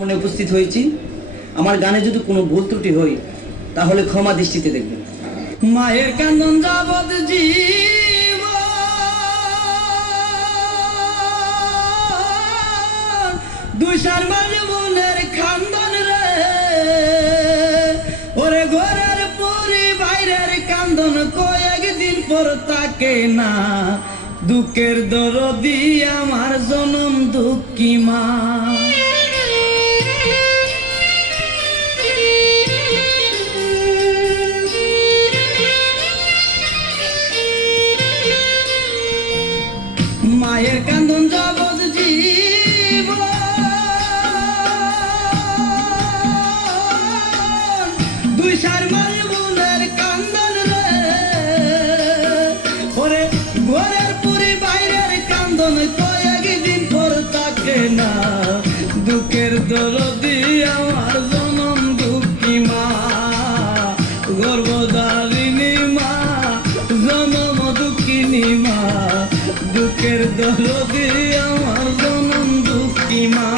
মনে উপস্থিত হয়েছি। আমার গানে যদি কোনো ভুল ত্রুটি হয় তাহলে ক্ষমা দৃষ্টিতে দেখবেন। মায়ের কান্দন যাবত জীব দুইশার মাঝে মনের খান্দন রে, ওরে ঘরের পুরি বাইরের কান্দন কয়েকদিন পর তাকে না, দুঃখের দরদি আমার জনম দুঃখী মা। মায়ের কান্দন যাবত জীব দুই সার মাঝে মনের কান্দন রে, ওরে ঘরের পুরি বাইরের কান্দন কয়েকদিন পর তাকে না, দুঃখের দরদি আমার জনম দুঃখী মা। গর্ভধারিণী মা, জনম দুঃখিনী মা, দুঃখের দরদি আমার জনম দুঃখী মা।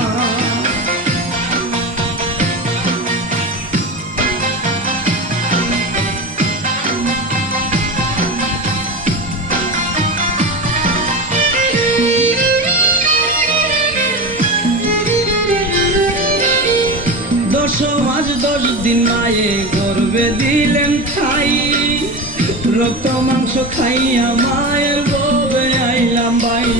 মাস 10 দিন মায়ে গর্ভে দিলেন খাই, রক্ত মাংস খাইয়া মায়ের গর্ভে আইলাম ভাই।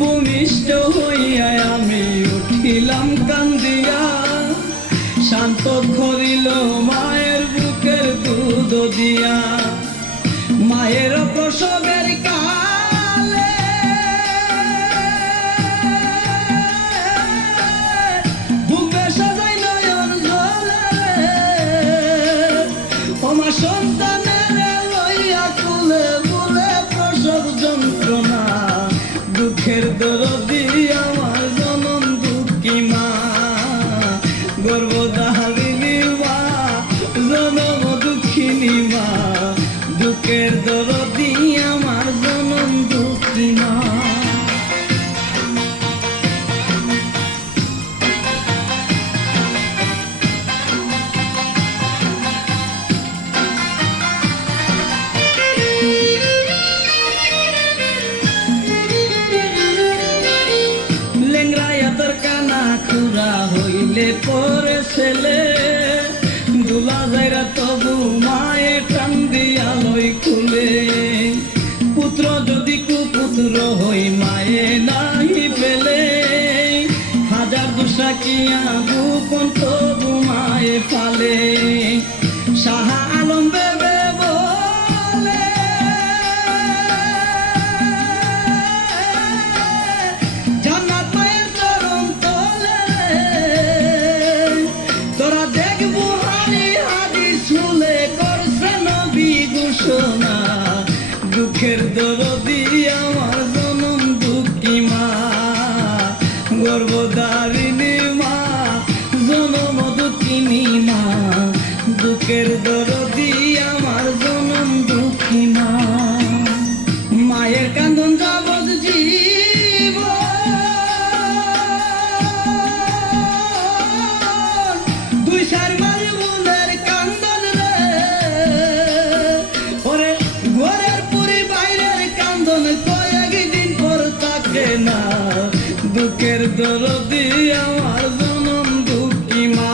ভূমিষ্ঠ হইয়া আমি উঠিলাম কান্দিয়া, শান্ত করিল মায়ের বুকের দুধ দিয়া। মায়ের প্রসবের কালে বুকে সাজাই নয়ন জলে, আমার সন্তানের লইয়া কুলে কুলে প্রসব যন্ত্রণা, দুঃখের দরদি আমার জনম দুঃখী মা। গর্ভধারিণী মা, জনম দুঃখিনী মা, দুঃখের দরদি আমার জনম দুঃখী মা। হইলে পরে ছেলে দুলা যাইরা তবু মায়ে টান দিয়া লই খুলে, পুত্র যদি কুপুত্র হই মায়ে নাহি পেলে, হাজার দুষা কিয়া গোপন তবু মায়ে পালে। শাহ আলম বেবে বলে জান্নাত মায়ের চরণ তলে, তোরা দেখবো হারি হাদিস শুলে করছে নবী ঘোষণা, দুঃখের দরদি আমার জনম দুঃখী মা। গর্ভধারিণী মা, জনম দুঃখিনী মা, দুঃখের দরদি আমার জনম দুঃখী মা। মায়ের কান্দন যাবত জীব দুই সার মাঝে মনের কান্দন রে, ওরে ঘরের পুরি বাইরের কান্দন কয়েকদিন পর তাকে না, দুঃখের দরদি আমার জনম দুঃখী মা।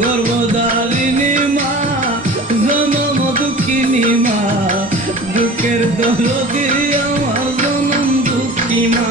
গর্ভধারিণী মা, জনম দুঃখিনী মা, দুঃখের দরদি আমার জনম দুঃখী মা।